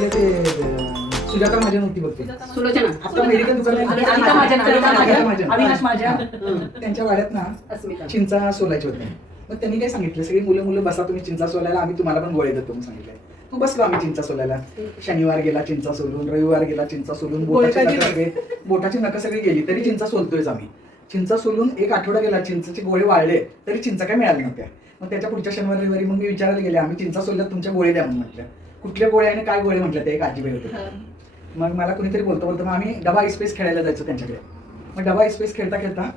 कुठले ते सुजाता माझ्या नव्हती बघते. सुलोचना. आता मेडिकल अनिता अनिता. अविनाश. हं. त्यांच्या वाड्यात ना अस्मिता. चिंचा सोलायचे होते. मग त्यांनी काय सांगितलं? सगळी मुलं मुलं बसा तुम्ही चिंचा सोलायला आम्ही तुम्हाला पण गोळे देतो म्हणून तू बसलो आम्ही चिंचा सोलायला. शनिवार गेला चिंचा सोलून रविवार गेला चिंचा सोलून बोटाची नखं सगळे बोटाची नखं सगळी गेली तरी चिंचा सोलतोयच आम्ही. चिंचा सोलून एक आठवडा गेला चिंचाचे गोळे वाळले तरी चिंचा काय मिळाल्या नव्हत्या. मग त्याच्या पुढच्या शनिवार रविवारी मग मी विचारायला गेले आम्ही चिंचा सोलल्यात तुमच्या गोळे द्या म्हणून म्हटलं. कुठल्या गोळे आणि काय गोळे म्हटलं ते एक आजीबाई होते. मग मला कुणीतरी बोलतो बोलतो मग आम्ही डबा स्पेस खेळायला जायचो त्यांच्याकडे. मग डबा स्पेस खेळता खेळता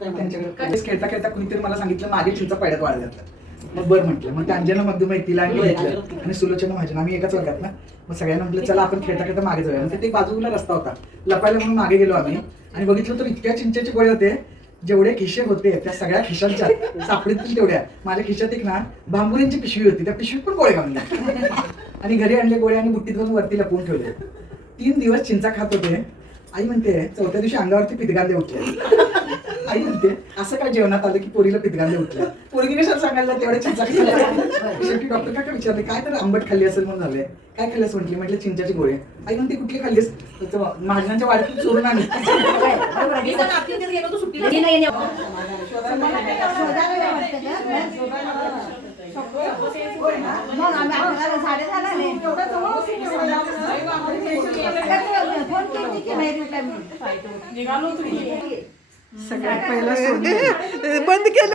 त्यांच्याकडे खेळता खेळता कुणीतरी मला सांगितलं माझी चिंचा पाड्यात वाढ घातलं मग बरं म्हटलं. मग त्या अंजना मध्यम तिला आणि घेतलं आणि सुलोचना माझ्या आम्ही एकाच वर्गात ना. मग सगळ्यांना म्हटलं चला आपण खेळता खेळता मागे जाऊया. मग ते बाजूला रस्ता होता. लपायला म्हणून मागे गेलो आम्ही. आणि बघितलं तर इतक्या चिंचेचे गोळे होते. जेवढे खिशे होते त्या सगळ्या खिशांच्या सापडीतील तेवढ्या. माझ्या खिशात एक ना बांबुऱ्यांची पिशवी होती. त्या पिशवीत पण गोळे घालले आणि घरी आणले गोळे आणि बुट्टीत घालून वरती लपवून ठेवले. तीन दिवस चिंचा खात होते. आई म्हणते चौथ्या दिवशी अंगावरती पितगांदे उठले. आई म्हणते असं काय जेवणात आलं की पोरीला पितगांदे उठले? पोरगी कशाला सांगायला तेवढ्या चिंचा खाल्ल्या शेवटी डॉक्टर काका विचारले काय तर आंबट खाल्ली असेल म्हणून झाले काय खाल्ल्यास म्हटली? म्हटलं चिंचाचे गोळे आई म्हणते कुठली खाल्लीस? महाजनांच्या वाड्यातून चोरून आणली. मी सगळ्यात पहिला बंद केलं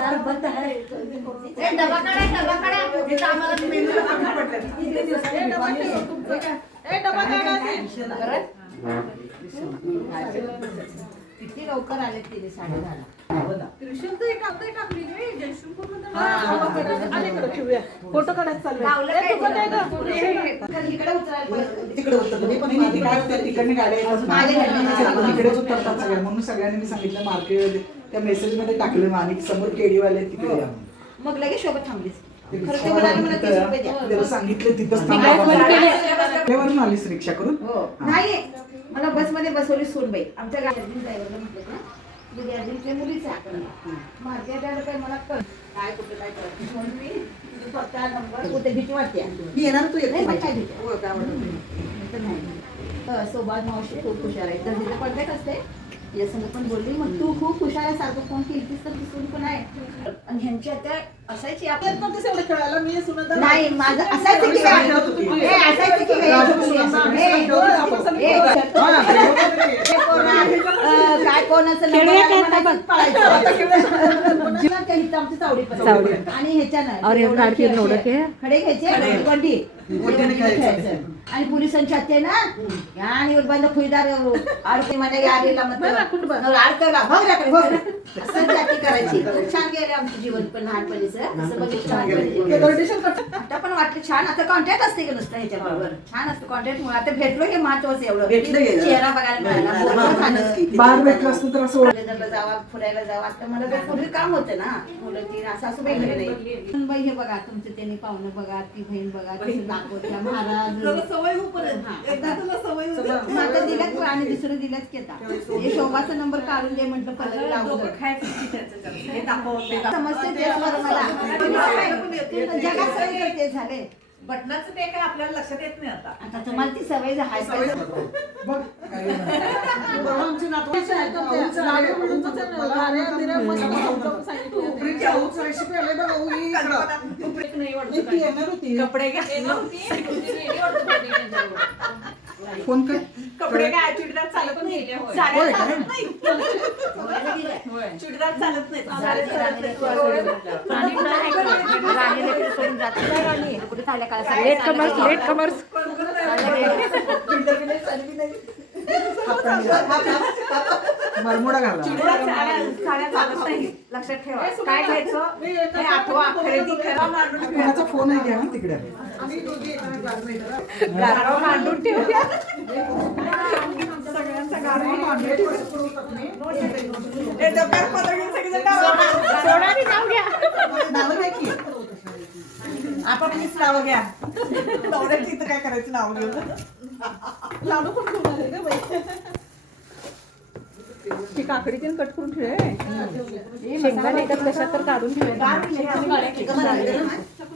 किती लवकर आले तिने साडेदहाला फोटो घरी. तिकडेच उतरतात सगळ्या म्हणून सगळ्यांनी मी सांगितलं मार्केट त्या मेसेजमध्ये टाकलं मग आणि समोर केडीवाले तिकडे म्हणून. मग लगेच शोभत थांबलीस. त्याला सांगितलं? आपल्यावरून आलीस रिक्षा करून? हो. नाही मला बसमध्ये बसवली सोनबाई. आमच्या गाडीत ड्रायव्हरला म्हटलं गॅरडीतल्या मुलीच माझ्या त्याला काय मला कळ काय कुठं काय नाही. म्हणून मी हा नंबर कुठे भीती वाटते मी येणार तू काय भीती? हो, काय आवडत नाही. अं, सोबाज मावशी खूप हुशार आहे तर तिथे कॉन्टॅक्ट असते या संग पण बोलली मग तू खूप हुशार आहे सारखं फोन केलीस तर दिसून पण आहे. आणि ह्यांची आता असायची आपण. खेळायला मी सुनंदा नाही माझं असायचं की काय हे असायचं की काय कोण आहे? अं, काय कोणाचं नंबर पळायचं. आमची चावडी पण. आणि ह्याच्यानं. खडे घ्यायचे वंडीने खेळायचं. आणि पोलिसांची हत्या आहे ना आणि बंद खुईदार आडपी म्हणे. असं जाती करायची. छान गेले आमचं जीवन पण लहानपणीच असं बघितलं छान गेलं. आता पण वाटलं छान. आता कॉन्टॅक्ट असते की नुसतं ह्याच्याबरोबर छान असतं कॉन्टॅक्ट मुळे. आता भेटलो हे महत्वाचं एवढं. भेटलं गेलं. चेहरा बघायला मिळाला. बोलणं झालं. बाहेर भेटलं असतं तर असं ओळख- कॉलेजला जावा फिरायला जावा. आता मला पूर्वी काम होतं ना. ती घरी नाही. हे बघा तुमचं त्यांनी पाहुणं बघा ती बहीण बघा कसं दाखवत्या महाराज. सवय हा. दिल्यात आणि दुसरं दिल्यात की आता. हे शोभाचा नंबर काढून दे म्हटलं पल्लवी लावून. समजते तेच बरं मला. जगात सगळीकडे तेच झाले. बटनाचं ते काय आपल्याला लक्षात येत नाही आता. आता तुम्हाला ती सवय आहे बघ आमची नातवाची उपरीची आऊच रेसिपी आली बघ, ओ, ही इकडं. नाही वाटत नाही, ती येणार होती. कपडे फोन कर. कपडे काय चुडीदार चालत नाही. साड्या का? चालत नाही. चुडीदार चालत नाही. साड्या चालत नाही. लेट कमर्स लेट कमर्स चालत नाही. लक्षात ठेवा. काय घ्यायचं? हे आठवा खरेदी करा. कोणाचा फोन आहे घ्या हं, तिकडे. गारवा मांडून ठेवूया. सगळ्यांचा गारवा मांडून ठेवूया. हे डब्यात पत्र घेऊन सगळेजण गारवा- सोडाने नाव घ्या नाव घ्या की. आपापलीच नावं घ्या. नवऱ्याची इथं काय करायचं नाव घेऊन? लाडू पण का बाई. ती काकडी तीन कट करून ठेव शेंगदाणे एका कशा तर काढून ठेव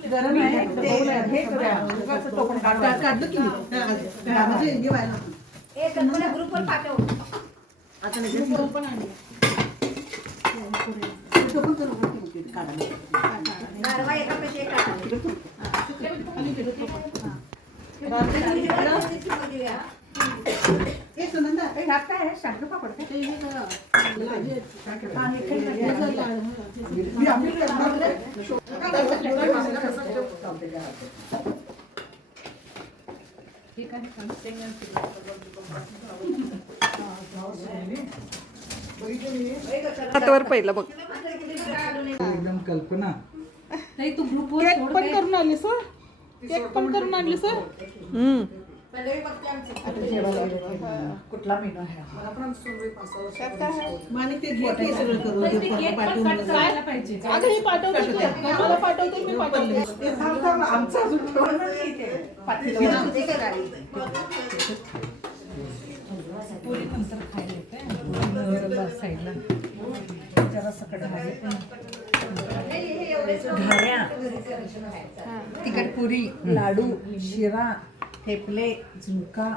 गरम आहे हे काढलं की म्हणजे हे व्हायला ग्रुपवर पाठव आता लगेच पण आणली पण करू, पण करू, ते काढायला. गारवा एकापेक्षा एक टाकायचं. ए, सुनंदा, ए, ह्यात काय आहे शंकर पापड काय? ते करा. खाली टाका. झालं. मी आपली करणार नाही. हातावर पहिलं बघ एकदम कल्पना केक पण करून आणलीस हो? केक पण करून आणलीस हो? हम्म. कुठला मेनू आहे? त्यात काय आहे? माणिक ते घे की सगळं करून. ते फोटो पाठवून मला. अगं हे पाठवते तू. मला पाठवते मी पाठवते. ते थांब थांब. आमचं अजून ठेवलं नाही. घाऱ्या. तिखट पुरी लाडू शिरा थेपले झुणका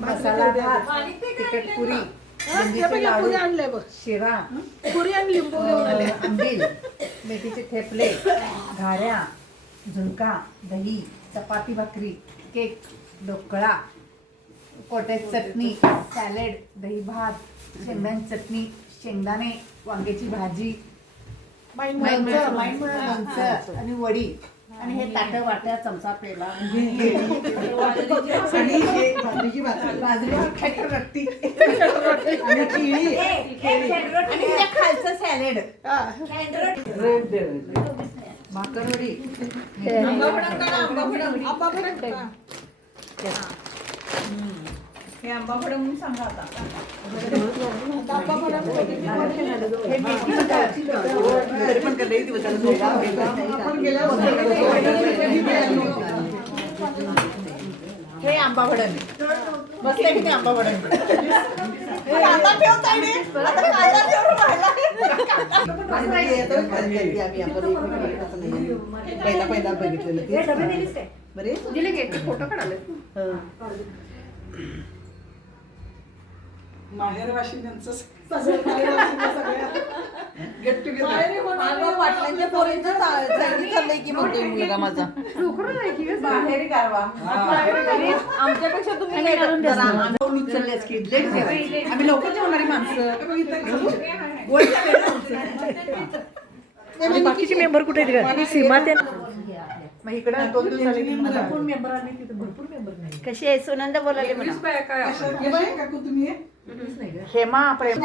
मसाला भात तिखट पुरी बुंदीचे लाडू शिरा पुरी आणि लिंबू आंबील मेथीचे थेपले घाऱ्या झुणका दही चपाती भाकरी केक ढोकळा कोट्याची चटणी सॅलेड दही भात शेंगदाणे चटणी शेंगदाणे वांग्याची भाजी आणि वडी. आणि हे ताटं वाट्या चमचा पेला. आणि हे बाजरीची भाकरी. बाजरी भाकरी रट्टी. आणि केळी आणि त्या खालचं सॅलेड. हे आंबा फडं म्हणून सांगा आता. हे हे आंबा बसले की ते आंबा भडण कांदा ठेवताय रे. आता कांदा ठेवून राहिला. पहिला पहिला बघितलेलं. बरे? फोटो काढाले माहेर वाशिंद्यांचं सगळं माहेर वाशिंद्या सगळ्या गेट टुगेदर वाटल्याच्या पोरींचं चाललंय की म्हणतोय मुलगा माझा. बाहेर गारवा. आमच्यापेक्षा तुम्ही late जरा आम्ही उचलल्याच की late जेवायचे. आम्ही लवकर जेवणारी माणसं. गोडच्या वेळेला उचलल्या. बाकीचे मेंबर कुठे आहेत? सीमा ते मग इकडे दोन कशी आहे? सुनंदा बोलाले म्हणा. काकू तुम्ही? हेमा प्रेम.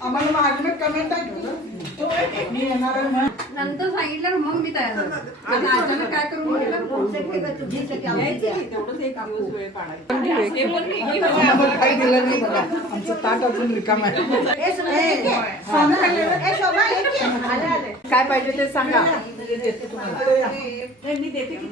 आम्हाला मागणं कमेंट आहे मी येणार. नंतर सांगितलं मग मी तयार झाले. आणि अचानक काय करून म्हटलं आम्हाला काही दिलं नाही बघा आमचं ताट अजून रिकाम आहे. काय पाहिजे ते सांगा. मी देते की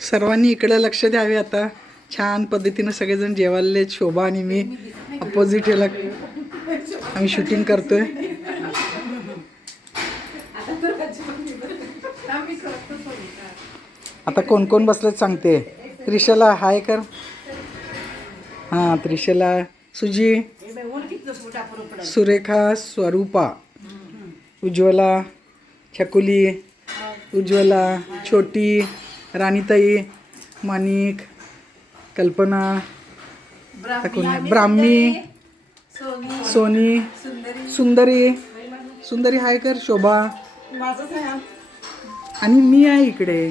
सर्वांनी इकडे लक्ष द्यावे आता. छान पद्धतीनं सगळेजण जेवायले शोभा आणि मी अपोजिट याला आम्ही शूटिंग करतोय. आता कोण कोण बसलं सांगते. रिशाला हाय कर. हां त्रिशाला. सुजी. सुरेखा स्वरूपा. उज्ज्वला. छकुली. उज्ज्वला. छोटी. राणीताई. माणिक. कल्पना? ब्राह्मी. सोनी. सुंदरी. सुंदरी हाय कर शोभा. आणि मी आहे इकडे.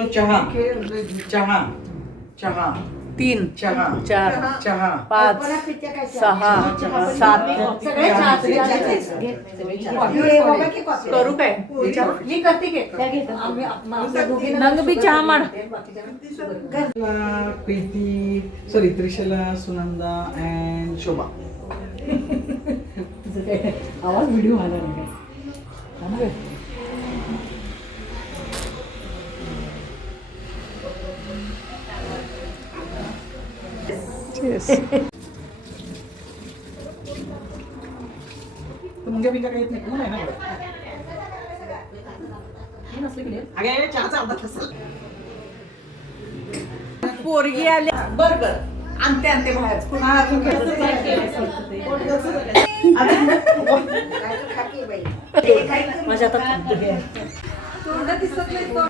सो चहा. चहा. चहा. तीन. चहा. चार. चहा. पाच. सहा. सात. करू काय? मी करते नंग बी चहा मांड. Preeti sorry Trishala Sunanda and Shobha. आवाज व्हिडिओ आला नाही. काय मुंग्या बिंग्या काही येत नाही. ऊन आहे ना अगे चहाचा अर्धा तास पोरगी आली. बरोबर आणते आणते बाहेर. पुन्हा अजून खाती बाई. माझ्या आता थांबतो हे. मानिकला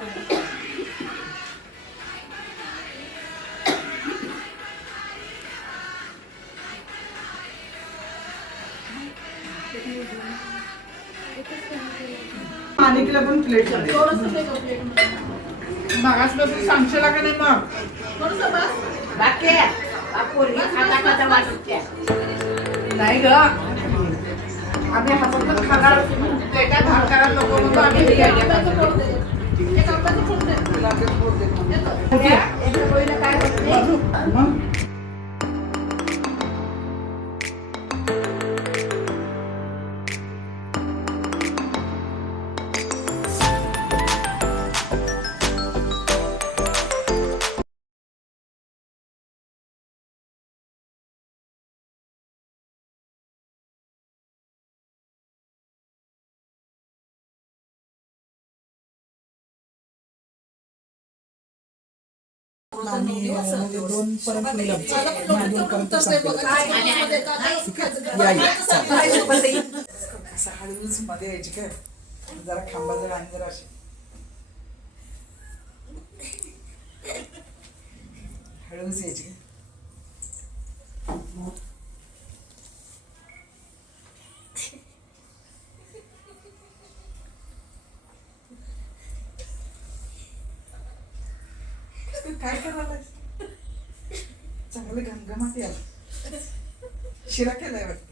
सांगशील का नाही मग बाकी पोरगी खाता खाता वाटते नाही ग आम्ही हातात खाणार प्लेटा घाण करायला नको म्हणून आम्ही ही idea काढली. तुला आपले पोट देतो. काय होते मग? दोन पर्यंत होईल आमचं. दोन पर्यंत संपेल. या, या, चालेल. असं हळूच मध्ये यायची काय? जरा खांबा जरा आणि जरा अशी. हळूच यायची काय तू काय करायला चांगलं घमघमाट याला शिरा केलाय वाटतं.